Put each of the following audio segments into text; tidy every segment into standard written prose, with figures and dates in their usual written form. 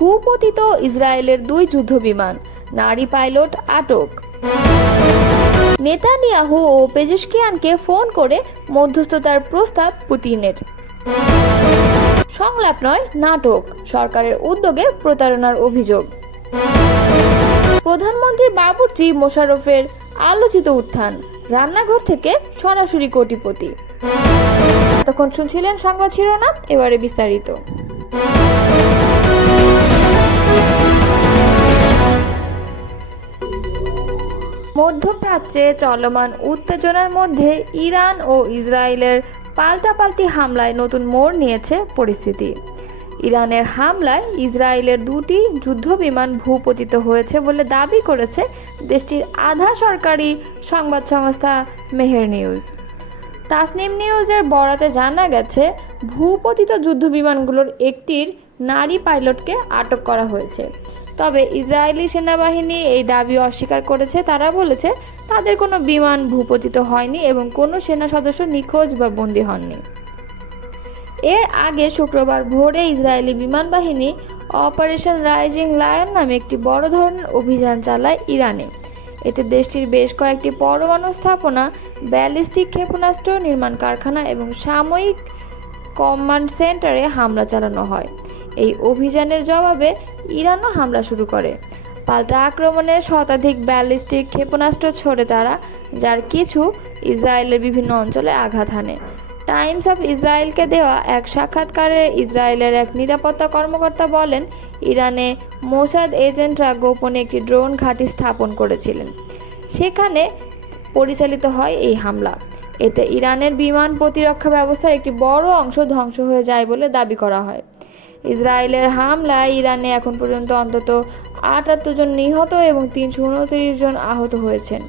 ভূপতিত ইসরায়েলের 2 যুদ্ধবিমান, নারী পাইলট আটক। নেতানিয়াহু ও পেজেশকিয়ানকে ফোন করে মধ্যস্থতার প্রস্তাব পুতিনের। সংলাপ নয়, নাটক, সরকারের উদ্যোগে প্রতারণার অভিযোগ। প্রধানমন্ত্রী বাবুর্চি মোশাররফের আলোচিত উত্থান, রান্নাঘর থেকে সরাসরি কোটিপতি। এতক্ষণ শুনছিলেন সংবাদ শিরোনাম, এবারে বিস্তারিত। মধ্যপ্রাচ্যে চলমান উত্তেজনার মধ্যে ইরান ও ইসরায়েলের পাল্টাপাল্টি হামলায় নতুন মোড় নিয়েছে পরিস্থিতি। ইরানের হামলায় ইসরায়েলের 2টি যুদ্ধবিমান ভূপতিত হয়েছে বলে দাবি করেছে দেশটির আধা সরকারি সংবাদ সংস্থা মেহের নিউজ। তাসনিম নিউজের বরাতে জানা গেছে, ভূপতিত যুদ্ধবিমানগুলোর একটির নারী পাইলটকে আটক করা হয়েছে। তবে ইসরায়েলি সেনাবাহিনী এই দাবি অস্বীকার করেছে। তারা বলেছে তাদের কোনো বিমান ভূপতিত হয়নি এবং কোনো সেনা সদস্য নিখোঁজ বা বন্দী হননি। এর আগে শুক্রবার ভোরে ইসরায়েলি বিমান বাহিনী অপারেশন রাইজিং লায়ন নামে একটি বড় ধরনের অভিযান চালায় ইরানে। এতে দেশটির বেশ কয়েকটি পরমাণু স্থাপনা, ব্যালিস্টিক ক্ষেপণাস্ত্র নির্মাণ কারখানা এবং সাময়িক কমান্ড সেন্টারে হামলা চালানো হয়। এই অভিযানের জবাবে ইরানও হামলা শুরু করে। পাল্টা আক্রমণে শতাধিক ব্যালিস্টিক ক্ষেপণাস্ত্র ছোড়ে তারা, যার কিছু ইসরায়েলের বিভিন্ন অঞ্চলে আঘাত হানে। টাইমস অফ ইসরায়েলকে দেওয়া এক সাক্ষাৎকারে ইসরায়েলের এক নিরাপত্তা কর্মকর্তা বলেন, ইরানে মোসাদ এজেন্টরা গোপনে একটি ড্রোন ঘাঁটি স্থাপন করেছিলেন। সেখানে পরিচালিত হয় এই হামলা। এতে ইরানের বিমান প্রতিরক্ষা ব্যবস্থার একটি বড় অংশ ধ্বংস হয়ে যায় বলে দাবি করা হয়। ইসরায়েলের হামলায় ইরানে এখন পর্যন্ত অন্তত 78 জন নিহত এবং 329 জন আহত হয়েছেন।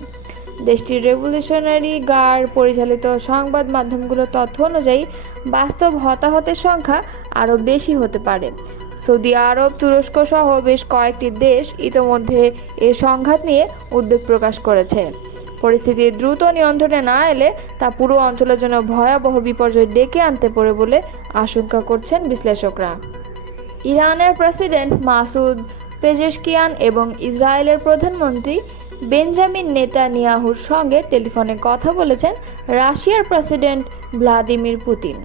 দেশটির রেভলিউশনারি গার্ড পরিচালিত সংবাদ মাধ্যমগুলোর তথ্য অনুযায়ী বাস্তব হতাহতের সংখ্যা আরও বেশি হতে পারে। সৌদি আরব, তুরস্ক সহ বেশ কয়েকটি দেশ ইতোমধ্যে এ সংঘাত নিয়ে উদ্বেগ প্রকাশ করেছে। পরিস্থিতি দ্রুত নিয়ন্ত্রণে না এলে তা পুরো অঞ্চলের জন্য ভয়াবহ বিপর্যয় ডেকে আনতে পারে বলে আশঙ্কা করছেন বিশ্লেষকরা। ইরানের প্রেসিডেন্ট মাসুদ পেজেশকিয়ান এবং ইসরায়েলের প্রধানমন্ত্রী বেঞ্জামিন নেতানিয়াহুর সঙ্গে টেলিফোনে কথা বলেছেন রাশিয়ার president Vladimir Putin.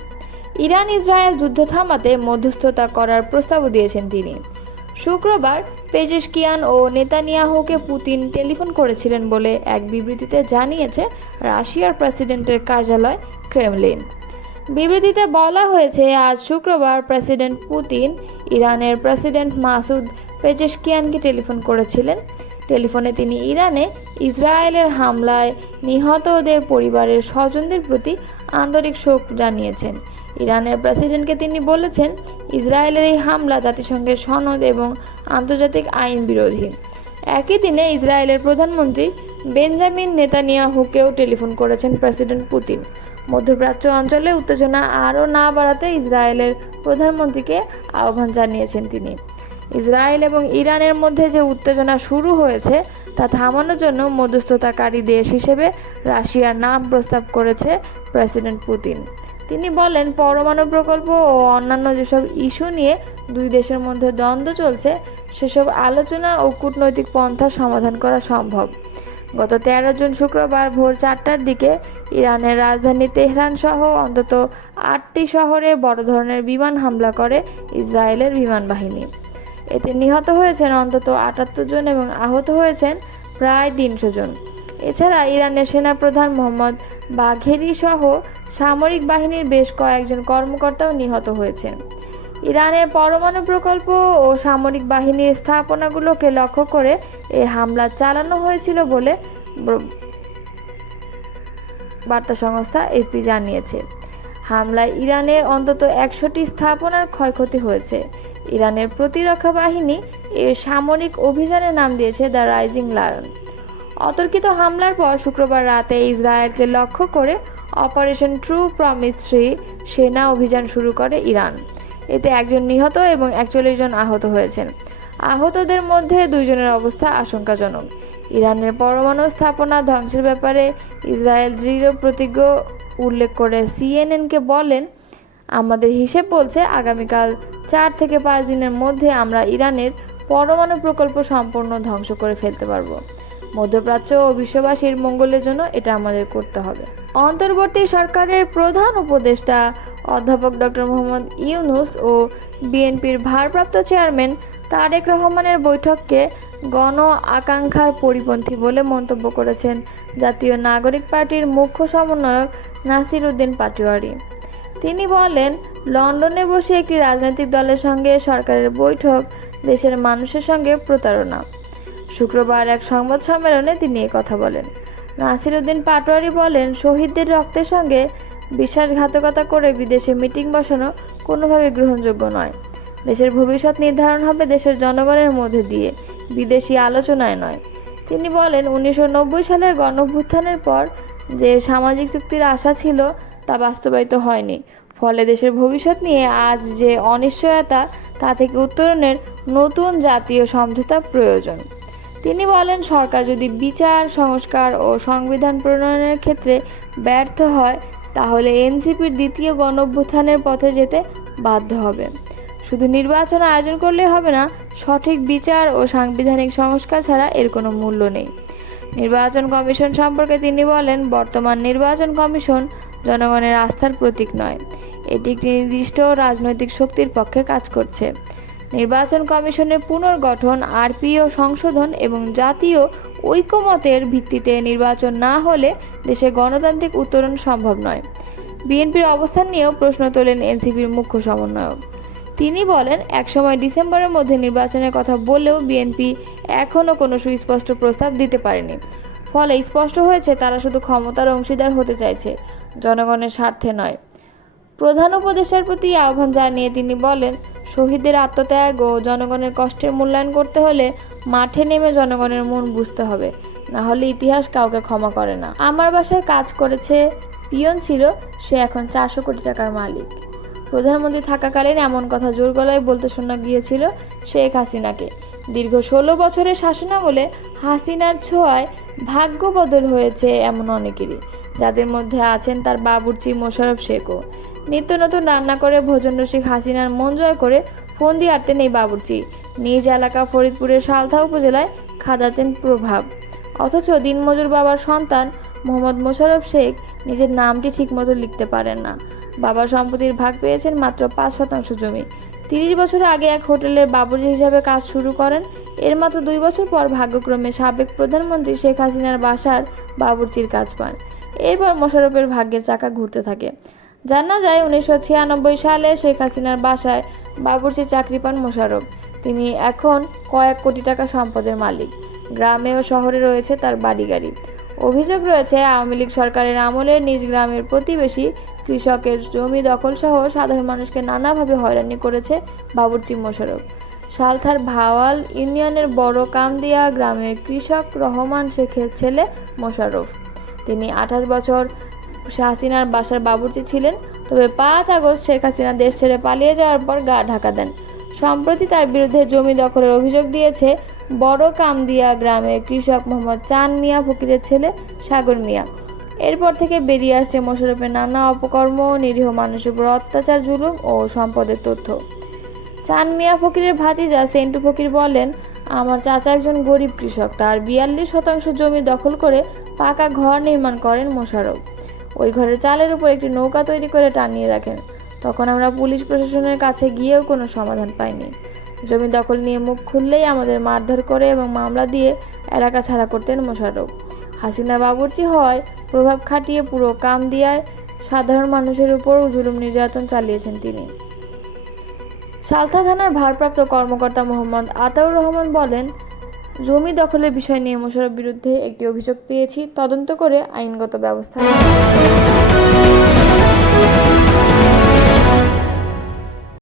Iran Israel যুদ্ধ থামাতে মধ্যস্থতা করার প্রস্তাবও দিয়েছেন তিনি। শুক্রবার পেজেশকিয়ান ও নেতানিয়াহুকে পুতিন টেলিফোন করেছিলেন বলে এক বিবৃতিতে জানিয়েছে রাশিয়ার প্রেসিডেন্টের কার্যালয় ক্রেমলিন। বিবৃতিতে বলা হয়েছে, আজ শুক্রবার প্রেসিডেন্ট পুতিন ইরানের প্রেসিডেন্ট মাসুদ পেজেশকিয়ানকে টেলিফোন করেছিলেন। টেলিফোনে তিনি ইরানে ইসরায়েলের হামলায় নিহতদের পরিবারের স্বজনদের প্রতি আন্তরিক শোক জানিয়েছেন। ইরানের প্রেসিডেন্টকে তিনি বলেছেন, ইসরায়েলের এই হামলা জাতিসংঘের সনদ এবং আন্তর্জাতিক আইন বিরোধী। একই দিনে ইসরায়েলের প্রধানমন্ত্রী বেঞ্জামিন নেতানিয়াহুকেও টেলিফোন করেছেন প্রেসিডেন্ট পুতিন। মধ্যপ্রাচ্য অঞ্চলে উত্তেজনা আরও না বাড়াতে ইসরায়েলের প্রধানমন্ত্রীকে আহ্বান জানিয়েছেন তিনি। ইসরায়েল এবং ইরানের মধ্যে যে উত্তেজনা শুরু হয়েছে তা থামানোর জন্য মধ্যস্থতাকারী দেশ হিসেবে রাশিয়ার নাম প্রস্তাব করেছে প্রেসিডেন্ট পুতিন। তিনি বলেন, পরমাণু প্রকল্প ও অন্যান্য যেসব ইস্যু নিয়ে দুই দেশের মধ্যে দ্বন্দ্ব চলছে সেসব আলোচনা ও কূটনৈতিক পন্থা সমাধান করা সম্ভব। গত 13 জুন শুক্রবার ভোর 4টার দিকে ইরানের রাজধানী তেহরান সহ অন্তত 8টি শহরে বড় ধরনের বিমান হামলা করে ইসরায়েলের বিমান বাহিনী। এতে নিহত হয়েছেন অন্তত 78 জন এবং আহত হয়েছেন প্রায় 300 জন। এছাড়া ইরানের সেনাপ্রধান মোহাম্মদ বাঘেরি সহ সামরিক বাহিনীর বেশ কয়েকজন কর্মকর্তাও নিহত হয়েছেন। ইরানের পরমাণু প্রকল্প ও সামরিক বাহিনীর স্থাপনাগুলোকে লক্ষ্য করে এই হামলা চালানো হয়েছিল বলে বার্তা সংস্থা এপি জানিয়েছে। হামলায় ইরানের অন্তত 100টি স্থাপনার ক্ষয়ক্ষতি হয়েছে। ইরানের প্রতিরক্ষা বাহিনী এর সামরিক অভিযানের নাম দিয়েছে দ্য রাইজিং লায়ন। অতর্কিত হামলার পর শুক্রবার রাতে ইসরায়েলকে লক্ষ্য করে অপারেশন ট্রু প্রমিস 3 সেনা অভিযান শুরু করে ইরান। এতে 1 জন নিহত এবং 41 জন আহত হয়েছেন। আহতদের মধ্যে 2 জনের অবস্থা আশঙ্কাজনক। ইরানের পরমাণু স্থাপনা ধ্বংসের ব্যাপারে ইসরায়েল দৃঢ় প্রতিজ্ঞ উল্লেখ করে সিএনএনকে বলেন, আমাদের হিসেব বলছে আগামীকাল 4 থেকে 5 দিনের মধ্যে আমরা ইরানের পরমাণু প্রকল্প সম্পূর্ণ ধ্বংস করে ফেলতে পারবো। মধ্যপ্রাচ্য ও বিশ্ববাসীর মঙ্গলের জন্য এটা আমাদের করতে হবে। অন্তর্বর্তী সরকারের প্রধান উপদেষ্টা অধ্যাপক ডক্টর মোহাম্মদ ইউনূস ও বিএনপির ভারপ্রাপ্ত চেয়ারম্যান তারেক রহমানের বৈঠককে গণ আকাঙ্ক্ষার পরিপন্থী বলে মন্তব্য করেছেন জাতীয় নাগরিক পার্টির মুখ্য সমন্বয়ক নাসির উদ্দিন পাটোয়ারী। তিনি বলেন, লন্ডনে বসে একটি রাজনৈতিক দলের সঙ্গে সরকারের বৈঠক দেশের মানুষের সঙ্গে প্রতারণা। শুক্রবার এক সংবাদ সম্মেলনে তিনি কথা বলেন। নাসির উদ্দিন পাটোয়ারী বলেন, শহীদদের রক্তের সঙ্গে বিশ্বাসঘাতকতা করে বিদেশে মিটিং বসানো কোনোভাবেই গ্রহণযোগ্য নয়। দেশের ভবিষ্যৎ নির্ধারণ হবে দেশের জনগণের মধ্যে দিয়ে, বিদেশি আলোচনায় নয়। তিনি বলেন, 1990 সালের গণঅভ্যুত্থানের পর যে সামাজিক চুক্তির আশা ছিল তা বাস্তবায়িত হয়নি। ফলে দেশের ভবিষ্যৎ নিয়ে আজ যে অনিশ্চয়তা, তা থেকে উত্তরণের নতুন জাতীয় সমঝোতা প্রয়োজন। তিনি বলেন, সরকার যদি বিচার, সংস্কার ও সংবিধান প্রণয়নের ক্ষেত্রে ব্যর্থ হয় তাহলে এনসিপির দ্বিতীয় গণঅভ্যুত্থানের পথে যেতে বাধ্য হবে। শুধু নির্বাচন আয়োজন করলে হবে না, সঠিক বিচার ও সাংবিধানিক সংস্কার ছাড়া এর কোনো মূল্য নেই। নির্বাচন কমিশন সম্পর্কে তিনি বলেন, বর্তমান নির্বাচন কমিশন জনগণের আস্থার প্রতীক নয়, এটি একটি নির্দিষ্ট রাজনৈতিক শক্তির পক্ষে কাজ করছে। নির্বাচন কমিশনের পুনর্গঠন, আরপিও সংশোধন এবং জাতীয় ঐকমত্যের ভিত্তিতে নির্বাচন না হলে দেশে গণতান্ত্রিক উত্তরণ সম্ভব নয়। বিএনপির অবস্থান নিয়েও প্রশ্ন তোলেন এনসিপির মুখ্য সমন্বয়ক। তিনি বলেন, একসময় ডিসেম্বরের মধ্যে নির্বাচনের কথা বললেও বিএনপি এখনও কোনো সুস্পষ্ট প্রস্তাব দিতে পারেনি। ফলে স্পষ্ট হয়েছে তারা শুধু ক্ষমতার অংশীদার হতে চাইছে, জনগণের স্বার্থে নয়। প্রধান উপদেষ্টার প্রতি আহ্বান জানিয়ে তিনি বলেন, শহীদদের আত্মত্যাগ ও জনগণের কষ্টের মূল্যায়ন করতে হলে মাঠে নেমে জনগণের মন বুঝতে হবে, না হলে ইতিহাস কাউকে ক্ষমা করে না। আমার বাসায় কাজ করেছে, পিয়ন ছিল, সে এখন 400 কোটি টাকার মালিক। প্রধানমন্ত্রী থাকাকালীন এমন কথা জোর গলায় বলতে শোনা গিয়েছিল শেখ হাসিনাকে। দীর্ঘ 16 বছরের শাসনামলে হাসিনার ছোঁয়ায় ভাগ্য বদল হয়েছে এমন অনেকেরই, যাদের মধ্যে আছেন তার বাবুর্চি মোশাররফ শেখও। নিত্য নতুন রান্না করে ভোজনরসিক হাসিনার মন জয় করে ফোন দিয়ে আটতেন এই বাবুর্চি। নিজ এলাকা ফরিদপুরের সালথা উপজেলায় খাদাতেন প্রভাব। অথচ দিনমজুর বাবার সন্তান মোহাম্মদ মোশাররফ শেখ নিজের নামটি ঠিকমতো লিখতে পারেন না। বাবার সম্পত্তির ভাগ পেয়েছেন মাত্র 5% জমি। 30 বছর আগে এক হোটেলের বাবুর্চি হিসাবে কাজ শুরু করেন। এর মাত্র 2 বছর পর ভাগ্যক্রমে সাবেক প্রধানমন্ত্রী শেখ হাসিনার বাসার বাবুর্চির কাজ পান। এরপর মোশাররফের ভাগ্যের চাকা ঘুরতে থাকে। জানা যায় 1996 সালে শেখ হাসিনার বাসায় বাবুর্চির চাকরি পান মোশাররফ। তিনি এখন কয়েক কোটি টাকা সম্পদের মালিক। গ্রামে ও শহরে রয়েছে তার বাড়ি-গাড়ি। অভিযোগ রয়েছে, আওয়ামী লীগ সরকারের আমলে নিজ গ্রামের প্রতিবেশী কৃষকের জমি দখলসহ সাধারণ মানুষকে নানাভাবে হয়রানি করেছে বাবুর্চি মোশাররফ। সালথার ভাওয়াল ইউনিয়নের বড় কামদিয়া গ্রামের কৃষক রহমান শেখের ছেলে মোশাররফ। তিনি 28 বছর হাসিনার বাসার বাবুর্চি ছিলেন। তবে 5 আগস্ট শেখ হাসিনা দেশ ছেড়ে পালিয়ে যাওয়ার পর গা ঢাকা দেন। সম্প্রতি তার বিরুদ্ধে জমি দখলের অভিযোগ দিয়েছে বড় কামদিয়া গ্রামের কৃষক মোহাম্মদ চান মিয়া ফকিরের ছেলে সাগর মিয়া। এরপর থেকে বেরিয়ে আসছে মোশাররফের নানা অপকর্ম, নিরীহ মানুষের উপর অত্যাচার, জুলুম ও সম্পদের তথ্য। চান মিয়া ফকিরের ভাতিজা সেন্টু ফকির বলেন, আমার চাচা একজন গরিব কৃষক। তার 42% জমি দখল করে পাকা ঘর নির্মাণ করেন মোশাররফ। ওই ঘরের চালের উপর একটি নৌকা তৈরি করে টানিয়ে রাখেন। তখন আমরা পুলিশ প্রশাসনের কাছে গিয়েও কোনো সমাধান পাইনি। জমি দখল নিয়ে মুখ খুললেই আমাদের মারধর করে এবং মামলা দিয়ে এলাকা ছাড়া করতেন মোশাররফ। হাসিনা বাবুর্চি হওয়ায় প্রভাব খাটিয়ে পুরো কামদিয়ায় সাধারণ মানুষের উপর জুলুম নির্যাতন চালিয়েছেন তিনি। সালথা থানার ভারপ্রাপ্ত কর্মকর্তা মোহাম্মদ আতাউর রহমান বলেন, জমি দখলের বিষয় নিয়ে মোশাররফের বিরুদ্ধে একটি অভিযোগ পেয়েছি, তদন্ত করে আইনগত ব্যবস্থা নেওয়া হবে।